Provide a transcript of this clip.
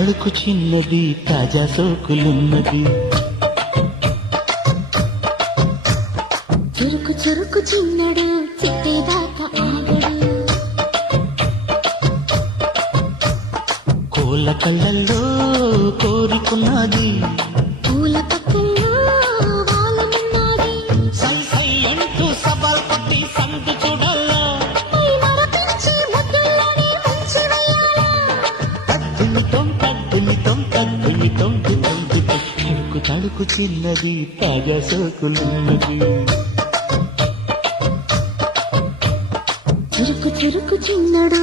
తడుకు చిన్నది తాజా సోకులున్నది. చురుకు చురుకు చిన్నడు చెప్పేదాకా ఆగడు. కోళ్ళ కళ్ళల్లో కోరికున్నది, పూల పక్కల్లో వాలనున్నది. సై సై అంటూ సవాల్ కొట్టి సందు చూడాలా, పై మరపించి ముద్దుల్లోనే ముంచి వేయాలా. తద్దునితం తడుకు తడుకు చిన్నది తాజా సోకులున్నది. చురుకు చురుకు చిన్నడు